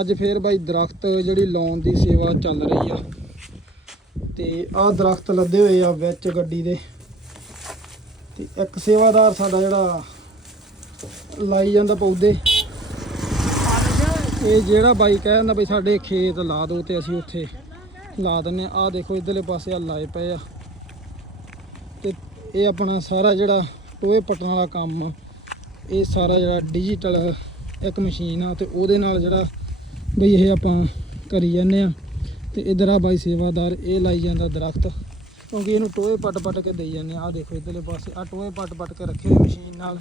ਅੱਜ ਫੇਰ ਬਾਈ ਦਰਖਤ ਜਿਹੜੀ ਲਾਉਣ ਦੀ ਸੇਵਾ ਚੱਲ ਰਹੀ ਆ। ਤੇ ਆਹ ਦਰਖਤ ਲੱਦੇ ਹੋਏ ਆ ਵਿੱਚ ਗੱਡੀ ਦੇ। ਤੇ ਇੱਕ ਸੇਵਾਦਾਰ ਸਾਡਾ ਜਿਹੜਾ ਲਾਈ ਜਾਂਦਾ ਪੌਦੇ। ਇਹ ਜਿਹੜਾ ਬਾਈ ਕਹਿ ਜਾਂਦਾ ਬਈ ਸਾਡੇ ਖੇਤ ਲਾ ਦਿਓ ਤੇ ਅਸੀਂ ਉੱਥੇ ਲਾ ਦਿੰਨੇ ਆ। ਦੇਖੋ ਇਧਰਲੇ ਪਾਸੇ ਆ ਲਾਏ ਪਏ ਆ। ਤੇ ਇਹ ਆਪਣਾ ਸਾਰਾ ਜਿਹੜਾ ਟੋਏ ਪੱਟਣ ਵਾਲਾ ਕੰਮ ਇਹ ਸਾਰਾ ਜਿਹੜਾ ਡਿਜੀਟਲ ਇੱਕ ਮਸ਼ੀਨ ਆ ਤੇ ਉਹਦੇ ਨਾਲ ਜਿਹੜਾ ਬਈ ਇਹ ਆਪਾਂ ਕਰੀ ਜਾਂਦੇ ਆ ਤੇ ਇਧਰ ਆ ਬਾਈ ਸੇਵਾਦਾਰ, ਇਹ ਲਾਈ ਜਾਂਦਾ ਦਰਖਤ। ਕਿਉਂਕਿ ਇਹਨੂੰ ਟੋਏ ਪੱਟ ਪੱਟ ਕੇ ਦੇਈ ਜਾਂਦੇ ਆ ਆਹ ਦੇਖੋ ਇਧਰਲੇ ਪਾਸੇ ਆ ਟੋਏ ਪੱਟ ਪੱਟ ਕੇ ਰੱਖੇ ਹੋਏ ਮਸ਼ੀਨ ਨਾਲ।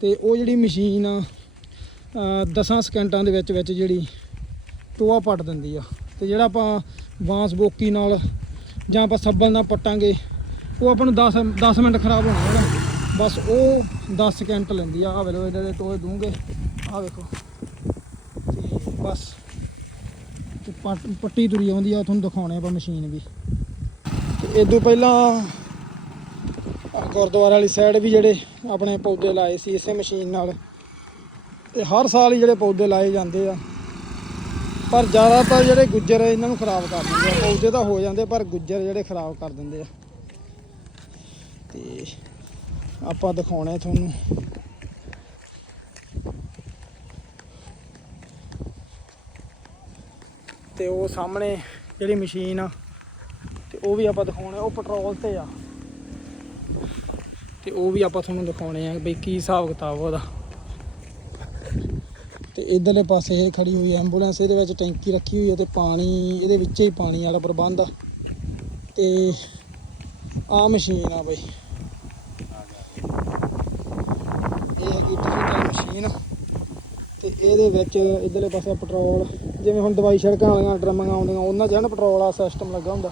ਤੇ ਉਹ ਜਿਹੜੀ ਮਸ਼ੀਨ ਆ 10 ਸਕਿੰਟਾਂ ਦੇ ਵਿੱਚ ਵਿੱਚ ਜਿਹੜੀ ਟੋਆ ਪੱਟ ਦਿੰਦੀ ਆ। ਤੇ ਜਿਹੜਾ ਆਪਾਂ ਬਾਂਸ ਬੋਕੀ ਨਾਲ ਜਾਂ ਆਪਾਂ ਸੱਬਲ ਨਾਲ ਪੱਟਾਂਗੇ, ਉਹ ਆਪਾਂ ਨੂੰ 10 10 ਮਿੰਟ ਖਰਾਬ ਹੋਣਾ ਹੈ ਬਸ ਉਹ 10 ਸਕਿੰਟ ਲੈਂਦੀ ਆ। ਆ ਵੇਲੋ ਇਹਦੇ ਦੇ ਟੋਏ ਦੂੰਗੇ। ਆ ਵੇਖੋ। ਬਸ। ਤੇ ਪੱਟੀ ਤੁਰੀ ਆਉਂਦੀ ਆ, ਤੁਹਾਨੂੰ ਦਿਖਾਉਣੇ ਆਪਾਂ ਮਸ਼ੀਨ ਵੀ। ਤੇ ਇਦੋਂ ਪਹਿਲਾਂ ਆਹ ਗੁਰਦੁਆਰੇ ਵਾਲੀ ਸਾਈਡ ਵੀ ਜਿਹੜੇ ਆਪਣੇ ਪੌਦੇ ਲਾਏ ਸੀ ਇਸੇ ਮਸ਼ੀਨ ਨਾਲ। ਤੇ ਹਰ ਸਾਲ ਹੀ ਜਿਹੜੇ ਪੌਦੇ ਲਾਏ ਜਾਂਦੇ ਆ। ਪਰ ਜ਼ਿਆਦਾਤਰ ਜਿਹੜੇ ਗੁੱਜਰ ਇਹਨਾਂ ਨੂੰ ਖਰਾਬ ਕਰ ਦਿੰਦੇ ਆ। ਪੌਦੇ ਤਾਂ ਹੋ ਜਾਂਦੇ, ਪਰ ਗੁੱਜਰ ਜਿਹੜੇ ਖਰਾਬ ਕਰ ਦਿੰਦੇ ਆ। ਤੇ ਆਪਾਂ ਦਿਖਾਉਣੇ ਤੁਹਾਨੂੰ। ਤੇ ਉਹ ਸਾਹਮਣੇ ਜਿਹੜੀ ਮਸ਼ੀਨ ਆ, ਤੇ ਉਹ ਵੀ ਆਪਾਂ ਦਿਖਾਉਣੇ, ਉਹ ਪੈਟਰੋਲ ਤੇ ਆ। ਤੇ ਉਹ ਵੀ ਆਪਾਂ ਤੁਹਾਨੂੰ ਦਿਖਾਉਣੇ ਆ ਬਈ ਕੀ ਹਿਸਾਬ ਕਿਤਾਬ ਉਹਦਾ। ਤੇ ਇਧਰਲੇ ਪਾਸੇ ਇਹ ਖੜੀ ਹੋਈ ਐਂਬੂਲੈਂਸ, ਇਹਦੇ ਵਿੱਚ ਟੈਂਕੀ ਰੱਖੀ ਹੋਈ ਹੈ ਤੇ ਪਾਣੀ, ਇਹਦੇ ਵਿੱਚ ਹੀ ਪਾਣੀ ਵਾਲਾ ਪ੍ਰਬੰਧ ਆ। ਤੇ ਆ ਮਸ਼ੀਨ ਆ ਬਈ। ਇਹ ਹੈਗੀ ਡਿਜੀਟਲ ਮਸ਼ੀਨ। ਤੇ ਇਹਦੇ ਵਿੱਚ ਇਧਰਲੇ ਪਾਸੇ ਪੈਟਰੋਲ ਜਿਵੇਂ ਹੁਣ ਦਵਾਈ ਛੜਕਾਂ ਵਾਲੀਆਂ ਡਰਮਾਂ ਆਉਂਦੀਆਂ ਉਹਨਾਂ 'ਚ ਨਾ ਪੈਟਰੋਲ ਵਾਲਾ ਸਿਸਟਮ ਲੱਗਾ ਹੁੰਦਾ।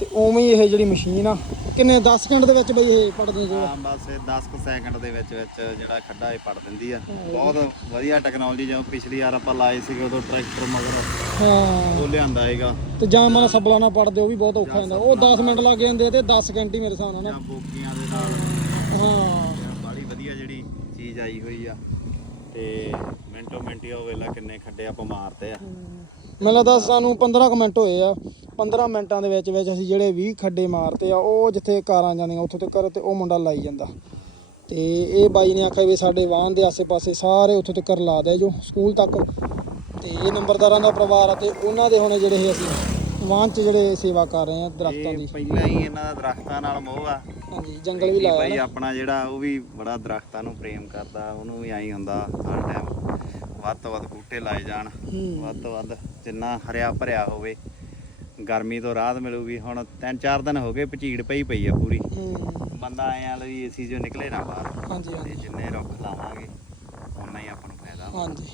ਤੇ ਉਵੇਂ ਹੀ ਇਹ ਜਿਹੜੀ ਮਸ਼ੀਨ ਆ ਕਿੰਨੇ 10 ਸਕਿੰਟ ਦੇ ਵਿੱਚ ਬਈ ਇਹ ਪੜਦੇ ਜਿਹੜਾ ਹਾਂ ਬਸ ਇਹ 10 ਕੁ ਸੈਕਿੰਡ ਦੇ ਵਿੱਚ ਵਿੱਚ ਜਿਹੜਾ ਖੱਡਾ ਇਹ ਪੜ ਦਿੰਦੀ ਆ। ਬਹੁਤ ਵਧੀਆ ਟੈਕਨੋਲੋਜੀ ਜਦੋਂ ਪਿਛਲੀ ਵਾਰ ਆਪਾਂ ਲਾਏ ਸੀਗੇ ਉਦੋਂ ਟਰੈਕਟਰ ਮਗਰ ਹਾਂ। ਉਹ ਲਿਆਂਦਾ ਹੈਗਾ ਤੇ ਜਾਂ ਮਨ ਸਬਲਾ ਨਾ ਪੜਦੇ ਉਹ ਵੀ ਬਹੁਤ ਔਖਾ ਹੁੰਦਾ। ਉਹ 10 ਮਿੰਟ ਲੱਗ ਜਾਂਦੇ ਆ ਤੇ 10 ਸਕਿੰਟ ਹੀ ਮੇਰੇ ਹਿਸਾਬ ਨਾਲ ਨਾ। ਬੋਕੀਆਂ ਦੇ ਨਾਲ। ਹਾਂ। ਬਾਲੀ ਵਧੀਆ ਜਿਹੜੀ ਚੀਜ਼ ਆਈ ਹੋਈ ਆ। ਤੇ ਮਿੰਟੋ ਮਿੰਟ ਹੀ ਉਹ ਵੇਲਾ ਕਿੰਨੇ ਖੱਡੇ ਆਪਾਂ ਮਾਰਤੇ ਆ। ਮੈਨੂੰ ਲੱਗਦਾ ਸਾਨੂੰ 15 ਕੁ ਮਿੰਟ ਹੋਏ ਆ। 15 ਮਿੰਟਾਂ ਦੇ ਵਿੱਚ ਵਿੱਚ ਅਸੀਂ ਜਿਹੜੇ 20 ਖੱਡੇ ਮਾਰਤੇ ਆ ਉਹ ਜਿੱਥੇ ਕਾਰਾਂ ਜਾਂਦੀਆਂ ਉੱਥੋਂ ਤੱਕ ਤੇ ਉਹ ਮੁੰਡਾ ਲਾਈ ਜਾਂਦਾ। ਤੇ ਇਹ ਬਾਈ ਨੇ ਆਖਿਆ ਵੀ ਸਾਡੇ ਵਾਹਨ ਦੇ ਆਸੇ-ਪਾਸੇ ਸਾਰੇ ਉੱਥੋਂ ਤੱਕ ਲਾ ਦੇ ਜੋ ਸਕੂਲ ਤੱਕ। ਤੇ ਇਹ ਨੰਬਰਦਾਰਾਂ ਦਾ ਪਰਿਵਾਰ ਆ ਤੇ ਉਹਨਾਂ ਦੇ ਹੁਣ ਜਿਹੜੇ ਅਸੀਂ ਵਾਹਨ 'ਚ ਜਿਹੜੇ ਸੇਵਾ ਕਰ ਰਹੇ ਆ ਦਰਖਤਾਂ ਦੀ। ਪਹਿਲਾਂ ਹੀ ਇਹਨਾਂ ਦਾ ਦਰਖਤਾਂ ਨਾਲ ਮੋਹ ਆ। ਹਾਂਜੀ ਜੰਗਲ ਵੀ ਲਾਇਆ ਭਾਈ ਨਾ। ਆਪਣਾ ਜਿਹੜਾ ਉਹ ਵੀ ਬੜਾ ਦਰਖਤਾਂ ਨੂੰ ਪ੍ਰੇਮ ਕਰਦਾ ਉਹਨੂੰ ਵੀ ਆਈ ਹੁੰਦਾ ਹਰ ਟਾਈਮ ਵੱਧ ਤੋਂ ਵੱਧ ਬੂਟੇ ਲਾਏ ਜਾਣ। ਵੱਧ ਤੋਂ ਵੱਧ ਜਿੰਨਾ ਹਰਿਆ ਭਰਿਆ ਹੋਵੇ ਗਰਮੀ ਤੋਂ ਰਾਹਤ ਮਿਲੂਗੀ। ਹੁਣ ਤਿੰਨ ਚਾਰ ਦਿਨ ਹੋ ਗਏ ਪਚੀੜ ਪਈ ਪਈ ਆ ਪੂਰੀ। ਬੰਦਾ ਐਂ ਆ ਵੀ ਏਸੀ ਚੋਂ ਨਿਕਲੇ ਨਾ ਬਾਹਰ। ਹਾਂਜੀ ਹਾਂਜੀ। ਜਿੰਨੇ ਰੁੱਖ ਲਾਵਾਂਗੇ ਉਨਾ ਹੀ ਆਪਾਂ ਨੂੰ ਫਾਇਦਾ। ਹਾਂਜੀ।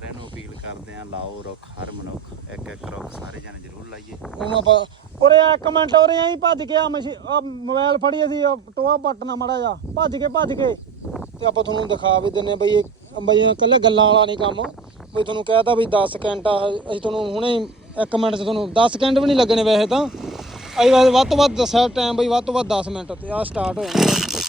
ਸਾਰਿਆਂ ਨੂੰ ਅਪੀਲ ਕਰਦੇ ਆ ਲਾਓ ਰੁੱਖ, ਹਰ ਮਨੁੱਖ, ਇੱਕ ਇੱਕ ਰੁੱਖ ਸਾਰੇ ਜਣੇ ਜ਼ਰੂਰ ਲਾਈਏ। ਹੁਣ ਆਪਾਂ, ਉਰੇ ਆ ਇੱਕ ਮਿੰਟ, ਉਰੇ ਆਈ ਭੱਜ ਕੇ ਆ ਮਸ਼ੀ ਮੋਬਾਈਲ ਫੜੀ ਅਸੀਂ ਟੋਆ ਪੱਟਣਾ ਮੜਾ ਜਾ ਭੱਜ ਕੇ ਭੱਜ ਕੇ। ਤੇ ਆਪਾਂ ਤੁਹਾਨੂੰ ਦਿਖਾ ਵੀ ਦਿੰਨੇ ਬਈ ਇਹ ਬਈ ਇਕੱਲੇ ਗੱਲਾਂ ਵਾਲਾ ਨਹੀਂ ਕੰਮ। ਬਈ ਤੁਹਾਨੂੰ ਕਹਿਤਾ ਵੀ 10 ਸਕਿੰਟ ਅਸੀਂ ਤੁਹਾਨੂੰ ਹੁਣੇ 1 ਮਿੰਟ 'ਚ ਤੁਹਾਨੂੰ 10 ਸਕਿੰਟ ਵੀ ਨਹੀਂ ਲੱਗਣੇ ਵੈਸੇ ਤਾਂ। ਅਸੀਂ ਵੈਸੇ ਵੱਧ ਤੋਂ ਵੱਧ ਦੱਸਿਆ ਟਾਈਮ ਬਈ ਵੱਧ ਤੋਂ ਵੱਧ 10 ਮਿੰਟ ਤੇ ਆ ਸਟਾਰਟ ਹੋ ਜਾਣਾ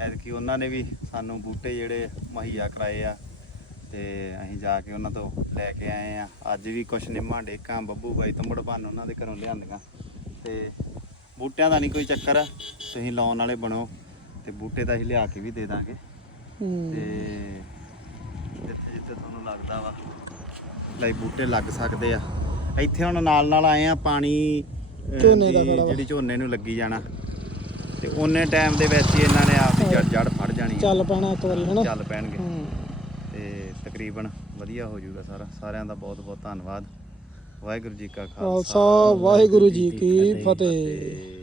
ਐਤਕੀ ਉਹਨਾਂ ਨੇ ਵੀ ਸਾਨੂੰ ਬੂਟੇ ਜਿਹੜੇ ਮੁਹੱਈਆ ਕਰਾਏ ਆ ਤੇ ਅਸੀਂ ਜਾ ਕੇ ਉਹਨਾਂ ਤੋਂ ਲੈ ਕੇ ਆਏ ਆ। ਅੱਜ ਵੀ ਕੁਛ ਨਿੰਮਾਂ ਡੇਕਾਂ ਬੱਬੂ ਬਾਈ ਤੁੰਬੜ ਭੰਨ ਉਹਨਾਂ ਦੇ ਘਰੋਂ ਲਿਆਂਦੀਆਂ। ਤੇ ਬੂਟਿਆਂ ਦਾ ਨਹੀਂ ਕੋਈ ਚੱਕਰ ਤੁਸੀਂ ਲਾਉਣ ਵਾਲੇ ਬਣੋ ਤੇ ਬੂਟੇ ਤਾਂ ਅਸੀਂ ਲਿਆ ਕੇ ਵੀ ਦੇ ਦਾਂਗੇ। ਤੇ ਜਿੱਥੇ ਜਿੱਥੇ ਤੁਹਾਨੂੰ ਲੱਗਦਾ ਵਾ ਲਈ ਬੂਟੇ ਲੱਗ ਸਕਦੇ ਆ। ਇੱਥੇ ਹੁਣ ਨਾਲ ਨਾਲ ਆਏ ਆ ਪਾਣੀ ਝੋਨੇ ਦਾ। ਜਿਹੜੀ ਝੋਨੇ ਨੂੰ ਲੱਗੀ ਜਾਣਾ। ਤੇ ਉਹਨੇ ਟਾਈਮ ਦੇ ਵਿੱਚ ਹੀ ਇਹਨਾਂ ਨੇ ਆਪਦੀ ਜੜ ਜੜ ਫੜ ਜਾਣੀ ਆ। ਚੱਲ ਪੈਣਾ ਇੱਕ ਵਾਰੀ ਹਨਾ? ਚੱਲ ਪੈਣਗੇ। ਹੂੰ। ਤੇ ਤਕਰੀਬਨ ਵਧੀਆ ਹੋ ਜਾਊਗਾ ਸਾਰਾ। ਸਾਰਿਆਂ ਦਾ ਬਹੁਤ ਬਹੁਤ ਧੰਨਵਾਦ। ਵਾਹਿਗੁਰੂ ਜੀ ਕਾ ਖਾਲਸਾ ਵਾਹਿਗੁਰੂ ਜੀ ਕੀ ਫਤਿਹ।